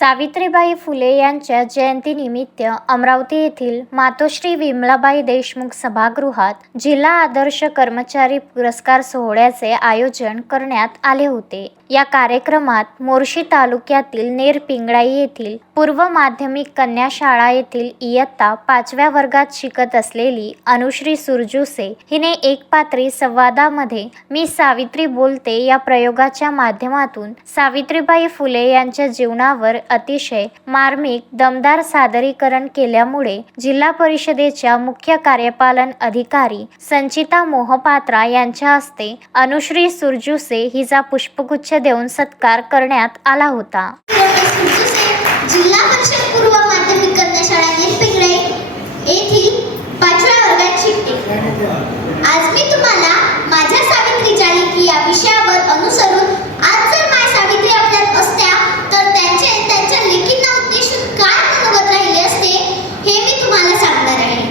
सावित्रीबाई फुले यांच्या जयंतीनिमित्त अमरावती येथील मातोश्री विमलाबाई देशमुख सभागृहात जिल्हा आदर्श कर्मचारी पुरस्कार सोहळ्याचे आयोजन करण्यात आले होते। या कार्यक्रमात मोर्शी तालुक्यातील नेरपिंगळाई येथील पूर्व माध्यमिक कन्या शाळा येथील इयत्ता 5व्या वर्गात शिकत असलेली अनुश्री सुरजुसे हिने एकपात्री संवादामध्ये मी सावित्री बोलते या प्रयोगाच्या माध्यमातून सावित्रीबाई फुले यांच्या जीवनावर अतिशय मार्मिक दमदार सादरीकरण केल्यामुळे जिल्हा परिषदेच्या मुख्य कार्यपालन अधिकारी संचिता मोहपात्रा यांच्या हस्ते अनुश्री सुरजुसे हिचा पुष्पगुच्छ देऊन सत्कार करण्यात आला होता। जिल्हा परिषद पूर्व माध्यमिक कन्या शाळा नेरपिंगळाई येथील 5व्या वर्गात शिकते। आज मी तुम्हाला माझ्या सावित्रीच्या लेखी या विषयावर अनुसरून आज जर माय सावित्री आपल्यात असत्या तर त्यांच्या लेखींना उद्देशून काय मनोगत राहिले असते हे मी तुम्हाला सांगणार आहे।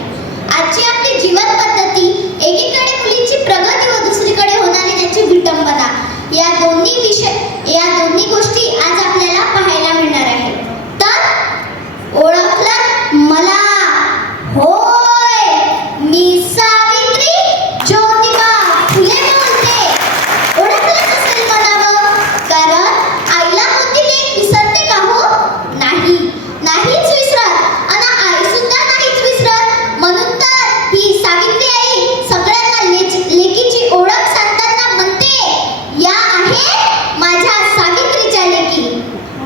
आजची आपली जीवन पद्धती, एकीकडे मुलींची प्रगती व दुसरीकडे होणारी त्यांची विटंबना या दोन्ही गोष्टी आज आपल्याला पाहायला मिळणार आहेत। तर ओळखलं मला? होय, मी सावित्री ज्योतिबा फुले बोलते। ओळखलंच असेल म्हणावं, कारण आईला कोणती लेक विसरते का हो? नाहीच विसरत, आणि आई सुद्धा नाहीच विसरत। म्हणून तर ही सावित्री आई सगळ्यांना लेकीची ओळख सांगताना म्हणते, या आहे माझ्या सावित्रीच्या लेकी।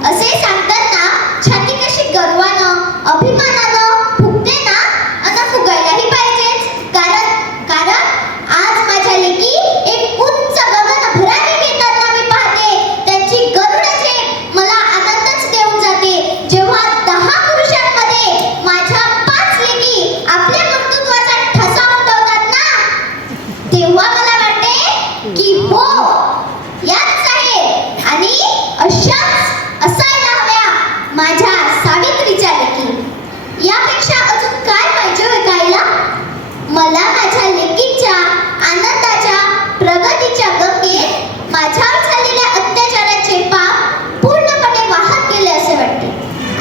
असे सांगताना छाती कशी गर्वानं अभिमानानं फुगते ना, आणि फुगायलाही पाहिजेच, कारण आज माझ्या लेकी एक उंच गगन भरारी घेताना मी पाहते। त्यांची गरुडाचे मला आनंदच देऊन जाते। जेव्हा 10 पुरुषांमध्ये माझ्या 5 लेकी आपल्या कर्तृत्वाचा ठसा उमटवतात ना, तेव्हा मला वाटते की हो, याच आहे आणि अशाच असायला हव्या माझ्या सावित्रीच्या लेकी। यापेक्षा अजून काय पाहिजे ऐकायला? मला माझ्या लेकीच्या आनंदाच्या प्रगतीच्या गंगेत माझ्यावर झालेल्या अत्याचाराचे पाप पूर्णपणे वाहत गेले असे वाटते।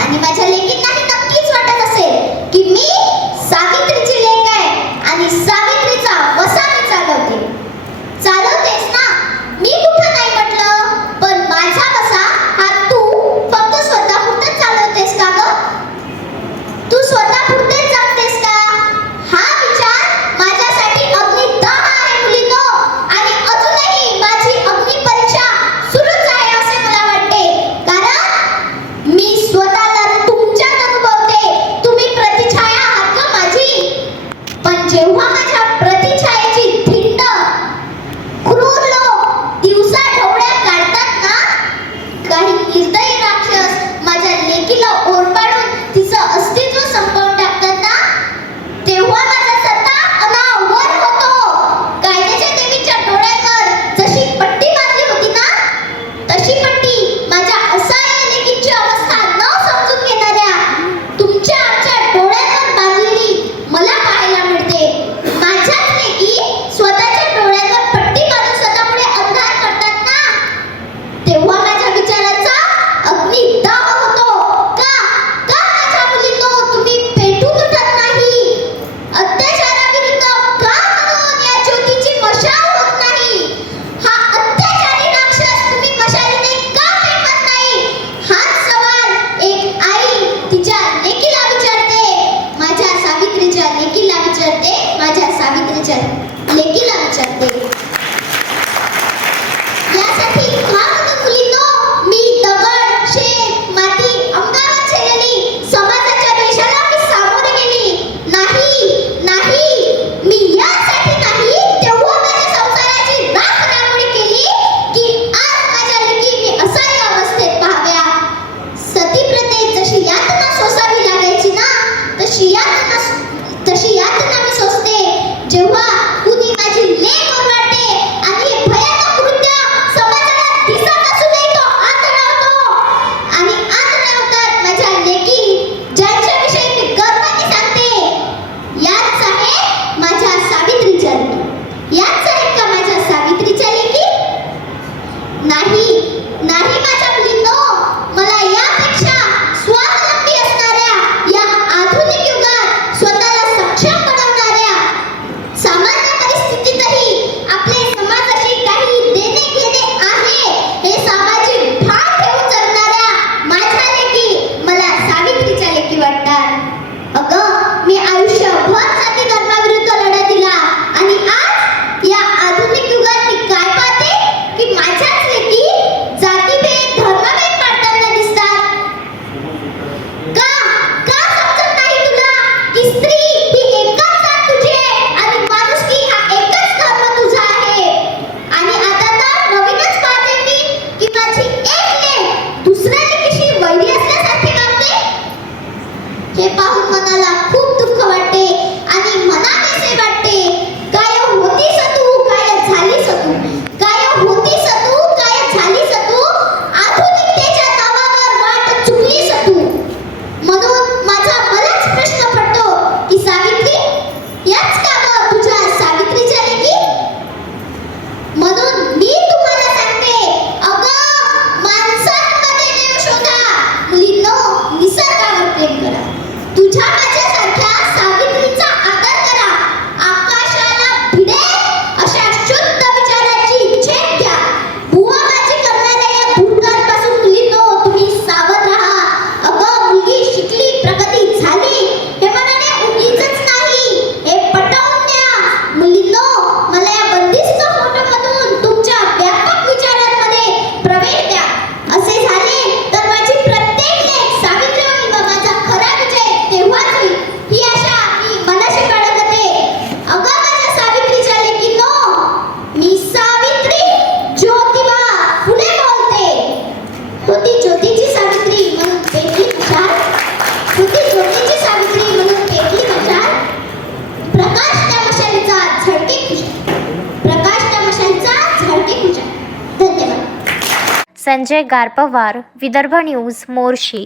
आणि माझ्या लेकींनाही नक्कीच वाटत असेल की मी सावित्रीची लेक आहे आणि सावित्रीचा वसा मी चालवतेच ना। मी कुठं नाही म्हटलं, पण माझा वसा हा तू फक्त स्वतःपुरतं चालवतेस का ग? तू स्वतःपुरतेच जगतेस का? हा विचार माझ्यासाठी अग्निदाह आहे मुलींनो, आणि अजूनही माझी अग्नी परीक्षा सुरूच आहे असे मला वाटते। कारण मी स्वतःला तुमच्यात अनुभवते। तुम्ही प्रतिछाया आहात का माझी? पण जेव्हा माझ्या प्रतिछायेची धिंड क्रूर लोक दिवसा ढवळ्या काढतात ना, काही निर्दयी राक्षस माझ्या लेकीला ओरबाडून तिचं अस्तित्व संपवून टाकतात ना, तेव्हा माझा सत्ता अनावर होतो। कायद्याच्या देवीच्या डोळ्यावर जशी पट्टी मारली होती ना, तशी पट्टी माझ्या असहाय्य लेकीची अवस्था न समजून घेणाऱ्या तुमच्या आमच्या डोळ्यावर बांधलेली मला पाहायला मिळते। माझ्याच लेकी स्वतःच्या डोळ्यावर पट्टी मारून स्वतःमुळे अंधार करतात ना, तेव्हा माझ्या विचाराचा अग्निदाह होतो। का माझ्या मुलींनो तुम्ही पेटून उठत नाही? अत्याचाराविरुद्ध का म्हणून या ज्योतीची मशाल होत नाही? हा अत्याचारी राक्षस तुम्ही मशालीने का पेटवत नाही? हाच सवाल एक आई तिच्या लेकीला विचारते, माझ्या सावित्रीच्या लेकीला विचारते, माझ्या सावित्रीच्या लेकीला विचारते। यासाठी का म्हणून मुलींनो मी दगड, शेत, माती अंगावर झेलली समाजाच्या वेशाला मी सामोरे गेली नाही। मी यासाठी नाही, तेव्हा माझ्या संसाराची राख-रांगोळी केली की आज माझ्या लेकी मी असहाय्य अवस्थेत पाहाव्या। सतीप्रथेत जशी यातना सोसावी लागायची ना, तशी यातना मी सोसते जेव्हा कुणी माझी लेक ओरबाडते, आणि हे भयानक कृत्य समाजाला दिसत असूनही तो आदरावतो। आणि आदरावतात माझ्या लेकी, ज्यांच्याविषयी मी गर्वाने सांगते, याच आहे माझ्या सावित्रीच्या लेकी। याच आहेत का माझ्या सावित्रीच्या लेकी? नाही माझ्या मुलींनो, मला यापेक्षा प्रेम करा. तुझ्या माझ्यासारख्या सावित्रीचा आदर करा. आकाशाला भिडे अशा शुद्ध विचाराची झेप घ्या. बुवा माझी करणाऱ्या या भूतकाळपासून मुलींनो तुम्ही सावध राहा. अगं मुलगी शिकली, प्रगती झाली हे मनाने उगीचच नाही, हे पटवून द्या. मुलींनो मला या बंदिस्त फोटोमधून तुमच्या व्यापक विचारांमध्ये प्रवेश द्या. असे झाले तर माझी प्रत्येक लेक सावित्री होईल व माझा खरा विजय तेव्हाच होईल ही आशा मी मनाशी बाळगते. अगं माझ्या सावित्रीच्या लेकींनो, मी सावित्री ज्योतिबा फुले बोलते. होती ज्योतीची सावित्री म्हणून पेटली मशाल, होती ज्योतीची सावित्री म्हणून पेटली मशाल. प्रकाश त्या मशालीचा झळके खुशाल, प्रकाश त्या मशालीचा झळके खुशाल. धन्यवाद. संजय गारपवार, विदर्भ न्यूज, मोर्शी.